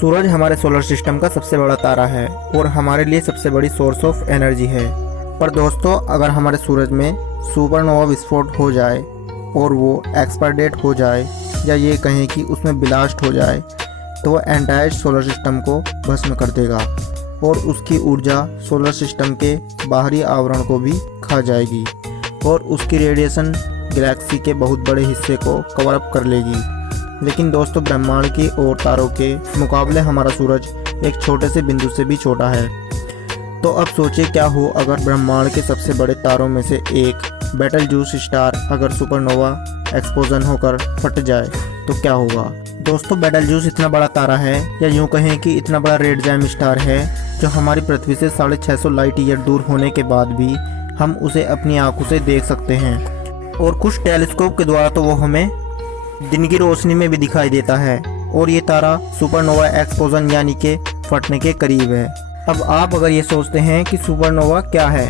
सूरज हमारे solar system का सबसे बड़ा तारा है और हमारे लिए सबसे बड़ी सोर्स ऑफ एनर्जी है। पर दोस्तों, अगर हमारे सूरज में सुपरनोवा विस्फोट हो जाए और वो एक्सपायर डेट हो जाए या ये कहें कि उसमें ब्लास्ट हो जाए तो वो एंटायर सोलर सिस्टम को भस्म कर देगा और उसकी ऊर्जा सोलर सिस्टम के बाहरी आवरण को भी खा जाएगी और उसकी रेडिएशन गैलेक्सी के बहुत बड़े हिस्से को कवर अप कर लेगी। लेकिन दोस्तों, ब्रह्मांड की और तारों के मुकाबले हमारा सूरज एक छोटे से बिंदु से भी छोटा है। तो अब सोचिए क्या हो अगर ब्रह्मांड के सबसे बड़े तारों में से एक बेटलजूस स्टार अगर सुपरनोवा एक्सप्लोजन होकर फट जाए तो क्या होगा। दोस्तों, बेटलजूस इतना बड़ा तारा है या यूं कहें कि इतना बड़ा रेड जाइम स्टार है जो हमारी पृथ्वी से 650 लाइट ईयर दूर होने के बाद भी हम उसे अपनी आंखों से देख सकते हैं और कुछ टेलीस्कोप के द्वारा तो वो हमें दिन की रोशनी में भी दिखाई देता है और ये तारा सुपरनोवा एक्सप्लोजन यानी कि फटने के करीब है। अब आप अगर ये सोचते हैं कि सुपरनोवा क्या है,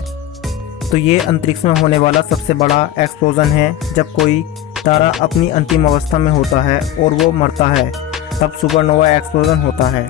तो ये अंतरिक्ष में होने वाला सबसे बड़ा एक्सप्लोजन है। जब कोई तारा अपनी अंतिम अवस्था में होता है और वो मरता है तब सुपरनोवा एक्सप्लोजन होता है।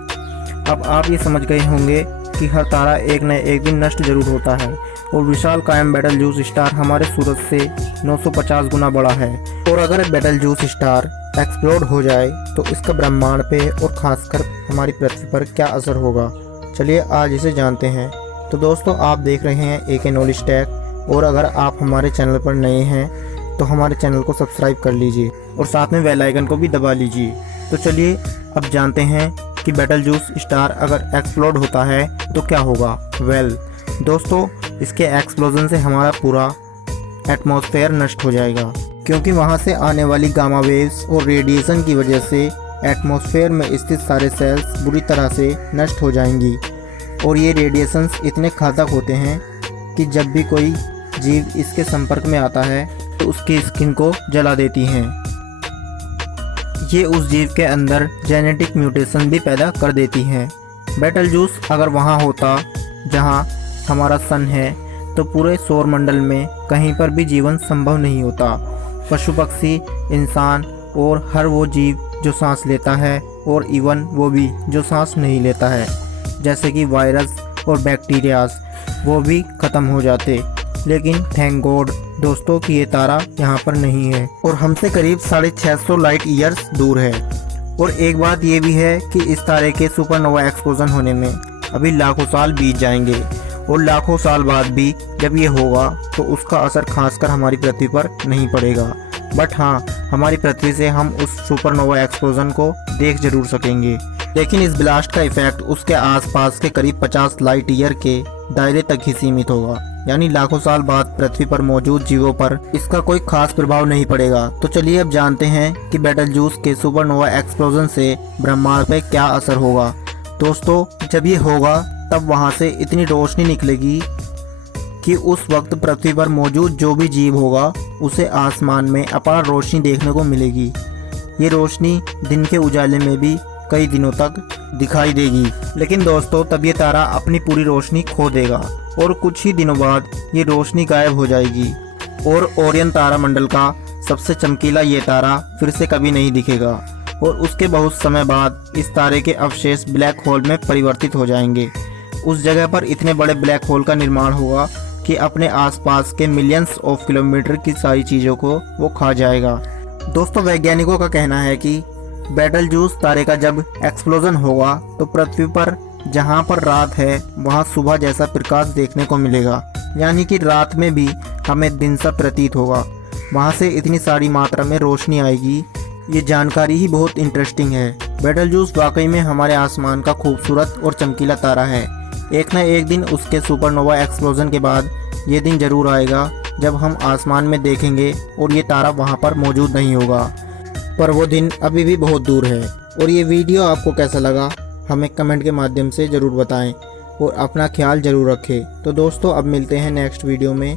अब आप ये समझ गए होंगे कि हर तारा एक न एक दिन नष्ट जरूर होता है और विशाल कायम बेटलजूस स्टार हमारे सूरज से 950 गुना बड़ा है। और अगर बेटलजूस स्टार एक्सप्लोड हो जाए तो इसका ब्रह्मांड पे और खासकर हमारी पृथ्वी पर क्या असर होगा, चलिए आज इसे जानते हैं। तो दोस्तों, आप देख रहे हैं एके नॉलेज टेक और अगर आप हमारे चैनल पर नए हैं तो हमारे चैनल को सब्सक्राइब कर लीजिए और साथ में बेल आइकन को भी दबा लीजिए। तो चलिए अब जानते हैं कि बेटलजूस स्टार अगर एक्सप्लोड होता है तो क्या होगा। दोस्तों, इसके एक्सप्लोजन से हमारा पूरा एटमॉस्फेयर नष्ट हो जाएगा क्योंकि वहाँ से आने वाली गामा वेव्स और रेडिएशन की वजह से एटमॉस्फेयर में स्थित सारे सेल्स बुरी तरह से नष्ट हो जाएंगी और ये रेडिएशंस इतने घातक होते हैं कि जब भी कोई जीव इसके संपर्क में आता है तो उसकी स्किन को जला देती हैं। ये उस जीव के अंदर जेनेटिक म्यूटेशन भी पैदा कर देती हैं। बेटलजूस अगर वहाँ होता जहाँ हमारा सन है तो पूरे सौर मंडल में कहीं पर भी जीवन संभव नहीं होता। पशु पक्षी, इंसान और हर वो जीव जो सांस लेता है और इवन वो भी जो सांस नहीं लेता है जैसे कि वायरस और बैक्टीरियाज, वो भी ख़त्म हो जाते। लेकिन थैंक गॉड दोस्तों कि ये तारा यहाँ पर नहीं है और हमसे करीब 650 लाइट ईयर्स दूर है। और एक बात ये भी है कि इस तारे के सुपरनोवा एक्सप्लोजन होने में अभी लाखों साल बीत जाएंगे और लाखों साल बाद भी जब ये होगा तो उसका असर खासकर हमारी पृथ्वी पर नहीं पड़ेगा। बट हाँ, हमारी पृथ्वी से हम उस सुपरनोवा एक्सप्लोजन को देख जरूर सकेंगे। लेकिन इस ब्लास्ट का इफेक्ट उसके आसपास के करीब 50 लाइट ईयर के दायरे तक ही सीमित होगा, यानी लाखों साल बाद पृथ्वी पर मौजूद जीवों पर इसका कोई खास प्रभाव नहीं पड़ेगा। तो चलिए अब जानते हैं कि बेटलजूस के सुपरनोवा एक्सप्लोजन से ब्रह्मांड पर क्या असर होगा। दोस्तों, जब ये होगा तब वहाँ से इतनी रोशनी निकलेगी कि उस वक्त पृथ्वी पर मौजूद जो भी जीव होगा उसे आसमान में अपार रोशनी देखने को मिलेगी। ये रोशनी दिन के उजाले में भी कई दिनों तक दिखाई देगी। लेकिन दोस्तों, तब ये तारा अपनी पूरी रोशनी खो देगा और कुछ ही दिनों बाद ये रोशनी गायब हो जाएगी और ओरियन तारा मंडल का सबसे चमकीला ये तारा फिर से कभी नहीं दिखेगा और उसके बहुत समय बाद इस तारे के अवशेष ब्लैक होल में परिवर्तित हो जाएंगे। उस जगह पर इतने बड़े ब्लैक होल का निर्माण होगा कि अपने आसपास के मिलियंस ऑफ किलोमीटर की सारी चीज़ों को वो खा जाएगा। दोस्तों, वैज्ञानिकों का कहना है कि बेटलजूस तारे का जब एक्सप्लोजन होगा तो पृथ्वी पर जहाँ पर रात है वहाँ सुबह जैसा प्रकाश देखने को मिलेगा, यानी कि रात में भी हमें दिन सा प्रतीत होगा। वहाँ से इतनी सारी मात्रा में रोशनी आएगी। ये जानकारी ही बहुत इंटरेस्टिंग है। बेटलजूस वाकई में हमारे आसमान का खूबसूरत और चमकीला तारा है। एक न एक दिन उसके सुपरनोवा एक्सप्लोजन के बाद ये दिन ज़रूर आएगा जब हम आसमान में देखेंगे और ये तारा वहाँ पर मौजूद नहीं होगा। पर वो दिन अभी भी बहुत दूर है। और ये वीडियो आपको कैसा लगा हमें कमेंट के माध्यम से ज़रूर बताएं और अपना ख्याल ज़रूर रखें। तो दोस्तों, अब मिलते हैं नेक्स्ट वीडियो में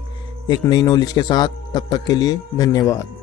एक नई नॉलेज के साथ। तब तक के लिए धन्यवाद।